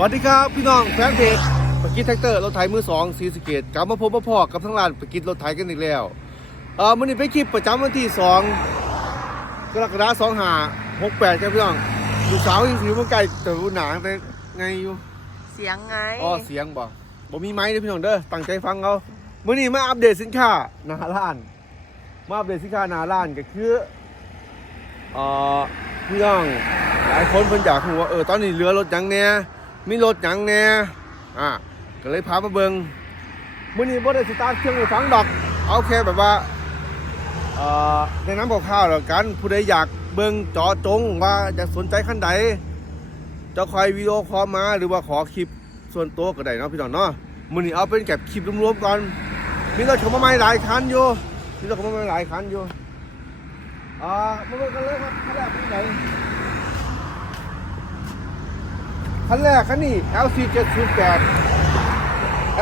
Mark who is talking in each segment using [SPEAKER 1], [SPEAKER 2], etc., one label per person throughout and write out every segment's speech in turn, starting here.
[SPEAKER 1] วัสดีครับพี่น้องแฟนเพจปกิจแท็กเตอร์รถไถมือสองสีสะเกตกลับมาพบมาพอกับทั้งร้านปกิจรถไถกันอีกแล้วเออมันนี้เป็นคลิปประจำวันที่สองกรกฎาคมสองห้าหกแปดครับพี่น้องลูกสาวยังสิวมันไก่แต่ว่าหนาแต่ไงอยู่
[SPEAKER 2] เสียงไง
[SPEAKER 1] อ๋อเสียงบ่บ่มีไม้เลยพี่น้องเด้อตั้งใจฟังเอามื่อนี้มาอัปเดตสินค้าหน้าร้าน มาอัปเดตสินค้าหน้าร้านก็คือเอ่อพี่น้องหลายคนเพิ่นอยากรู้ว่าเออตอนนี้เหลือรถหยังแหน่ มีรถหยังแน่อะก็เลยพามาเบิ่งมื่อนี้บ่ได้สตาร์ทเครื่องให้ฟังดอก เอาแค่แบบว่าเอ่อในน้ำกับข้าวๆแล้วกันผู้ใดอยากเบิงเจอจงว่าจะสนใจขั้นใดจะคอยวิดีโอคอลมาหรือว่าขอคลิปส่วนตัวก็ได้เนาะพี่น้องเนาะมื้อนี้เอาเป็นแก็บคลิปรวมๆก่อนมีรถเข้ามาใหม่หลายคันอยู่มีรถเข้ามาใหม่หลายคันอยู่อ่ามาเบิ่งกันเลยครับคันแรกเป็นไหน คันแรกคันนี้ LC 708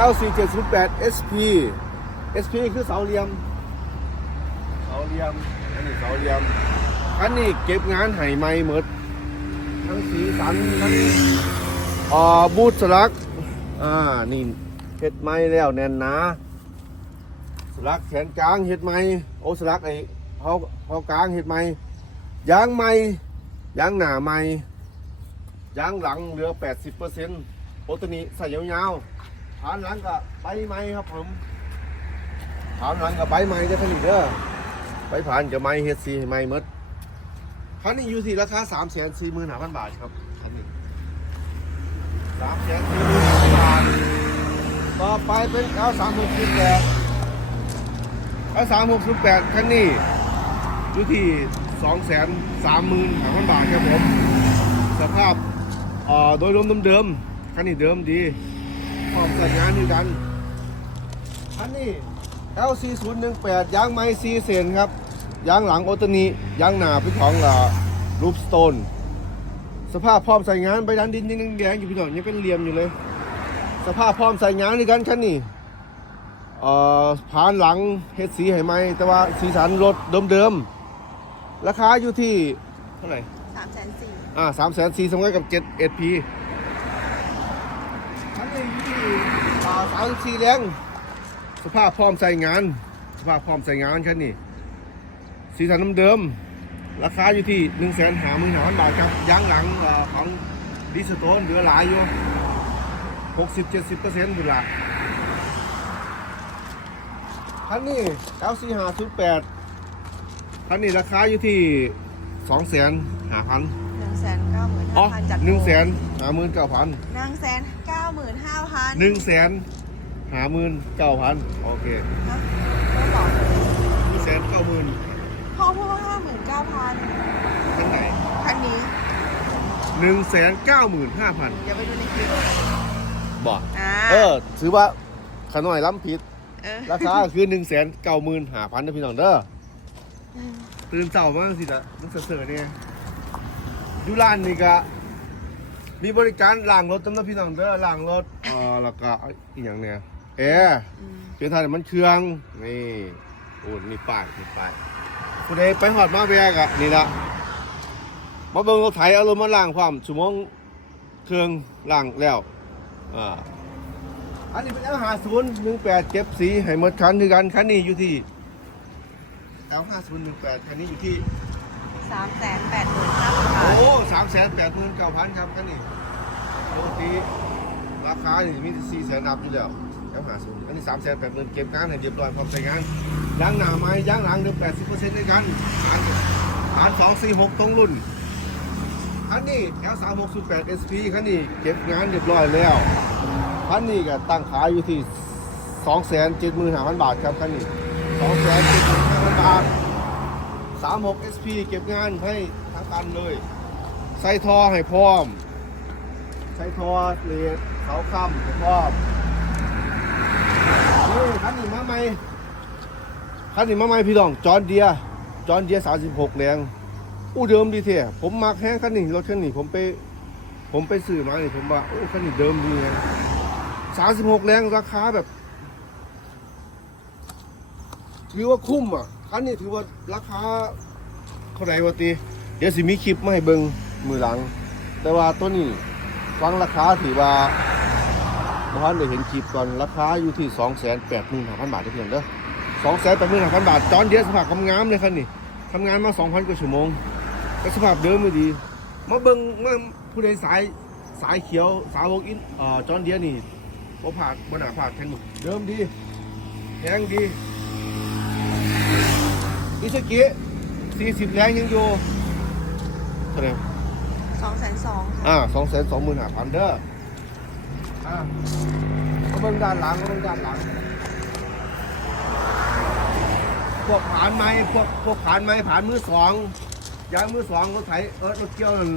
[SPEAKER 1] LC 708 SP SP คือเสาเหลี่ยม เสาเหลี่ยมอันนี้เสาเหลี่ยมคันนี้เก็บงานให้ใหม่หมดทั้งสีสันทั้งอ่าบูทสลัก อ่า นี่เฮ็ดไม้แล้วแน่นหนาสลักแขนกลางเฮ็ดไม้โอ้สลักไอ้เขาเขากลางเฮ็ดไม้ยางไม้ยางหนาไม้ ยางหลังเหลือ 80%โอตนี้ใส่ยาวๆฐานหลังก็บใบไม้ครับผมฐานหลังก็บใบไม้ได้ผลิตเด้อใบผ่านกับไม้เฮดซีไม้มดคันนี้อยู่ที่ราคา3ามแสนสี่หมื่นห้าพันบาทครับคันนี้สามแสนสี่หมื่นห้าพันบาทต่อไปเป็น L สามหกศูนย์แปด L สามหกสิบแปดคันนี้อยู่ที่สองแสนสามหมื่นห้าพันบาทครับผมสภาพ อ่อโดยรวมเดิมๆคันนี้เดิมดีพร้อมจัดงานด้วยกันคันนี้ L 4 0 1 8 ยางไม้4เซนครับยางหลังโอตนียางหน้าเป็นของอ่ารูปสโตน สภาพพร้อมใส่งานใบดันดินยังแดงอยู่พี่น้องยังเป็นเหลี่ยมอยู่เลย สภาพพร้อมใส่งานด้วยกันคันนี้เอ่อผ่านหลังเฮ็ดสีให้ไหมแต่ว่าสีสันรถเดิมๆ ราคาอยู่ที่เท่าไหร่
[SPEAKER 2] สามแสนสี่
[SPEAKER 1] อ่าสามแสนสี่สมกับเจ็ดเอ็ดพีคันนี้อยู่ที่อ่าสามสี่แรงสภาพพร้อมใส่งาน สภาพพร้อมใส่งานคันนี้สีสันเดิมๆราคาอยู่ที่1นึ่งแสนหาหมื่นหาพันบาทครับยางหลังอ่อของดิสโตนเหลือหลายอยู่หกสิบเจ็ดสิบเปอร์เซ็นต์อยู่ละคันนี้ LC ห้าศูนย์แปดคันนี้ราคาอยู่ที่สองแสน หาพัน
[SPEAKER 2] หนึ่งแสนเก้าหมื่น
[SPEAKER 1] อ๋อ
[SPEAKER 2] ห้าพันจัด
[SPEAKER 1] หนึ่งแสนหาหมื่นเก้าพัน
[SPEAKER 2] หนึ่งแสนเก้าหมื่นห้าพัน
[SPEAKER 1] หนึ่งแสนหาหมื่นเก้าพันโอเค
[SPEAKER 2] ฮะไม่บอก
[SPEAKER 1] หนึ่งแสนเก้าหมื่น
[SPEAKER 2] พ่อพูดว่าห้าหมื่นเก้าพัน
[SPEAKER 1] คันไหน
[SPEAKER 2] คันนี้
[SPEAKER 1] หนึ่งแสนเก้าหมื่นห้าพัน
[SPEAKER 2] อย่าไปดูในคลิป
[SPEAKER 1] บอก
[SPEAKER 2] อ่า
[SPEAKER 1] เออถือว่าขน่อยล้ำผิด
[SPEAKER 2] เออ
[SPEAKER 1] ราคาคือหนึ่งแสนเก้าหมื่นหาพันนะพี่น้องเด้อตื่นเช้ามากสิละมันเสือๆเนี่ย อยู่ร้านนี่ก็มีบริการล้างรถตั้งแต่พี่น้องเด้อล้างรถเออแล้วก็อีกอย่างเนี่ยแอร์
[SPEAKER 2] อืม
[SPEAKER 1] เปลี่ยนถ่ายน้ำมันเครื่องนี่โอ้มีป้ายมีป้ายผู้ใดไปหอดมาแวกอะนี่ละมาเบิ่งรถไถเอารถมาล้างความชั่วโมงเครื่องล้างแล้วอ่าอันนี้เป็น L 5 0 1 8เก็บสีให้หมดคันคือกันคันนี้อยู่ที่ L 5 0 1 8คันนี้อยู่ที่
[SPEAKER 2] สามแสนแปดหมื่นห้าพันบาท
[SPEAKER 1] โอ้สามแสนแปดหมื่นเก้าพันครับคันนี้ปกติราคานี่มีสี่แสนนับอยู่แล้วแล้วหาศูนย์อันนี้สามแสนแปดหมื่นเก็บงานให้เรียบร้อยพร้อมใช้งานยางหนาไม้ยางหลังเดือนแปดสิบเปอร์เซ็นต์ด้วยกันฐานฐานสองสี่หกตรงรุ่นคันนี้แถวสามหกศูนย์แปดเอสพีคันนี้เก็บงานเรียบร้อยแล้วคันนี้ก็ตั้งขายอยู่ที่สองแสนเจ็ดหมื่นห้าพันบาทครับคันนี้สองแสนเจ็ดหมื่นห้าพันบาท 36 SP เก็บงานให้ทั้งกันเลย ใส่ทอให้พร้อม ใส่ทอเลดเสาค้ำให้พร้อมนี่คันนี้มาใหม่คันนี้มาใหม่พี่น้อง จอนเดีย จอนเดีย 36 แรงอู้เดิมดีเท่ผมมักแห้งคันนี้รถคันนี้ผมไป ผมไปซื้อมาเนี่ยผมว่าโอ้คันนี้เดิมดีไง36 แรงราคาแบบ ถือว่าคุ้มอะคันนี้ถือว่าราคาเท่าไหร่วะตีเดี๋ยวสิมีคลิปมาให้เบิ่งมือหลัง แต่ว่าตัวนี้ฟังราคาถือว่าบ้านได้เห็นคลิปก่อนราคาอยู่ที่2 8 5 0 0 0บาทเท่านั้นเด้อ2 8 5 0 0 0บาทจอนเดียวสภาพงามเลยคันนี้ทำงานมา 2,000กว่าชั่วโมงแต่สภาพเดิมไม่ดี มาเบิ่งมาผู้ใดสายสายเขียวสาวกอินเอ่อจอนเดียนี่บ่ผ่านบ่หนาผ่านแทงเดิมดีแข็งดี อิสกิ40แรงยังอยู่เท่าไหร่
[SPEAKER 2] สองแสนสอง
[SPEAKER 1] อ่าสองแสนสองหมื่นห้าพันเด้ออ่าก็เบิ่งด้านหลังก็เบิ่งด้านหลังพวกผานไม้พวกพวกผานไม้ผานมือสองยางมือสองรถไถเออรถเกี่ยวนั่น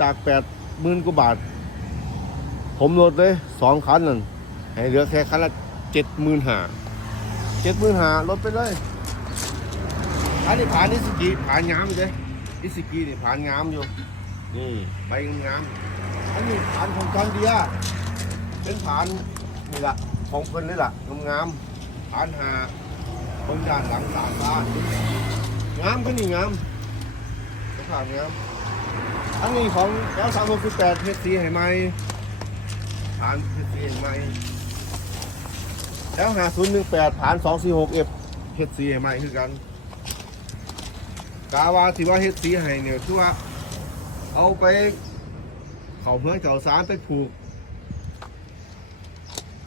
[SPEAKER 1] จากแปดหมื่นกว่าบาท ผมลดเลยสองคันนั่นให้เหลือแค่คันละเจ็ดหมื่นห้าเจ็ดหมื่นห้าลดไปเลย อันนี้ผ่านนิสกีผ่านงามเลยนิสกีนี่ผ่านงามอยู่ นี่ใบงาม อันนี้ผานของจอนเดียเป็นผานนี่ละของเพิ่นนี่ละงามๆผานหาเบิ่งด้านหลังสามด้านงามก็นี่งามสภาพงาม อันนี้ของแล้วสามหกสิบแปดเทสซีให้ไหมผานเทสซีให้ไหมแล้วหาศูนย์หนึ่งแปดผานสองสี่หกเอฟเทสซีให้ไหมคือกัน กาวาที่ว่าเทสซีให้เนี่ยคือว่าเอาไป เขาเพื่อนเขาสารไปผูก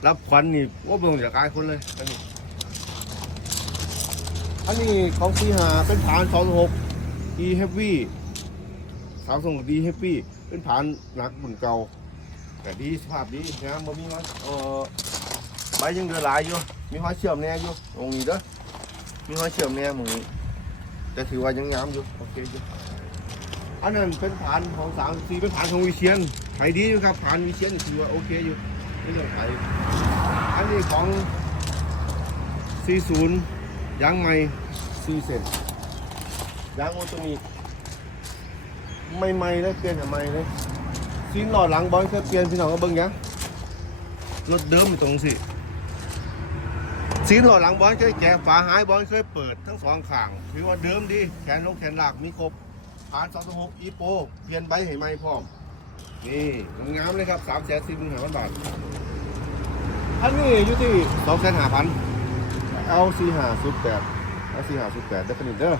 [SPEAKER 1] รับขวัญนี่ว่าเบิ่งจากกายคนเลย อันนี้ อันนี้ของซีหาเป็นฐานสองหก e heavy สามสองดี heavy เป็นฐานหนักบุญเก่า แต่ดีสภาพดีงามบ่มีมันเออใบยังเดือดหลายอยู่ มีห้อยเชื่อมแน่อยู่ตรงนี้เด้อมีห้อยเชื่อมแน่หมึงนี้ แต่ถือว่ายังงามอยู่โอเคอยู่อันนั้นเป็นฐานของสามสี่เป็นฐานของวิเชียนไถดีอยู่ครับฐานวิเชียนถือว่าโอเคอยู่ไม่ต้องไถอันนี้ของสี่ศูนย์ยางใหม่สี่เซนยางโอตมีไม่ใหม่เลยเปลี่ยนทำไมเลยซีนหล่อหลังบอลเคยเปลี่ยนพี่น้องก็เบิ่งยังรถเดิมตรงสิ ซีนหล่อหลังบอลเคยแกะฝาหายบอลเคยเปิดทั้งสองข้างถือว่าเดิมดีแขนลงแขนหลักมีครบผ่าน2 6อีโปเปลี่ยนใบให้ใหม่พร้อม นี่งามเลยครับ3 4 0 0 0 0บาทอันนี้อยู่ที่2 5 0 0 0 L C 5 0 8 L C 5 0 8ได้ผลิตเด้อ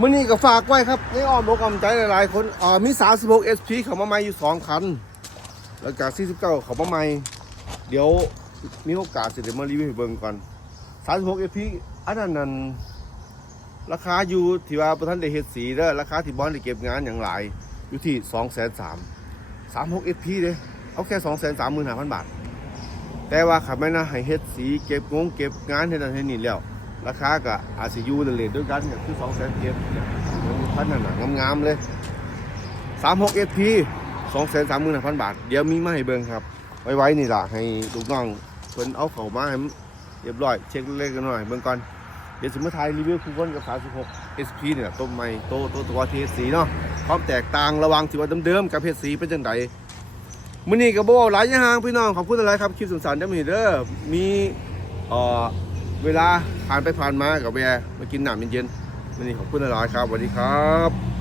[SPEAKER 1] มื่อนี้ก็ฝากไว้ครับในอ้อมอกอ้อมใจหลายๆคนอ่ามี36 SP เข้ามาใหม่อยู่2คัน แล้วจาก49เข้ามาใหม่เดี๋ยว มีโอกาสสิเดี๋ยวมารีวิวให้เบิ่งก่อน36 SP อันนั้นนั่นราคาอยู่ที่ว่าประธานได้เฮ็ดสีเด้อราคาที่บอลได้เก็บงานอย่างหลายอยู่ที่2 3 0 0 0 36 SP เด้เอาแค่2 3 5 0 0 0บาท แต่ว่าขับไม่นะให้เฮ็ดสีเก็บงงเก็บงานเฮ็ดนั่นเฮ็ดนี่แล้ว ราคาก็อาจสิอยู่นั่นเลยด้วยกันก็คือ2 0 0 0 0เก็บพันนั่นน่ะงามๆเลย36 SP 2 3 5 0 0 0บาท เดี๋ยวมีมาให้เบิ่งครับ ไว้ๆนี่ล่ะให้ลูกน้อง พิ่นเอาเข้ามาให้มันเรียบร้อย เช็คเล็กๆน้อยเบิ่งก่อนเดี๋ยวสมมติไทยรีวิวคูกันกับ 36 SP เนี่ยต้มใหม่โตโตตัวเทสีเนาะความแตกต่างระว่างที่ว่าเดิมๆกับเพชรสีเป็นจังไดมื้อนี้ก็บ่เว้าหลายอย่างพี่น้องขอบคุณหลายครับคลิปสั้นๆเด้มื้อนี้เด้อมีเอ่อเวลาผ่านไปผ่านมากับแวะมากินน้ำเย็นๆมื้อนี้ขอบคุณหลายครับสวัสดีครับ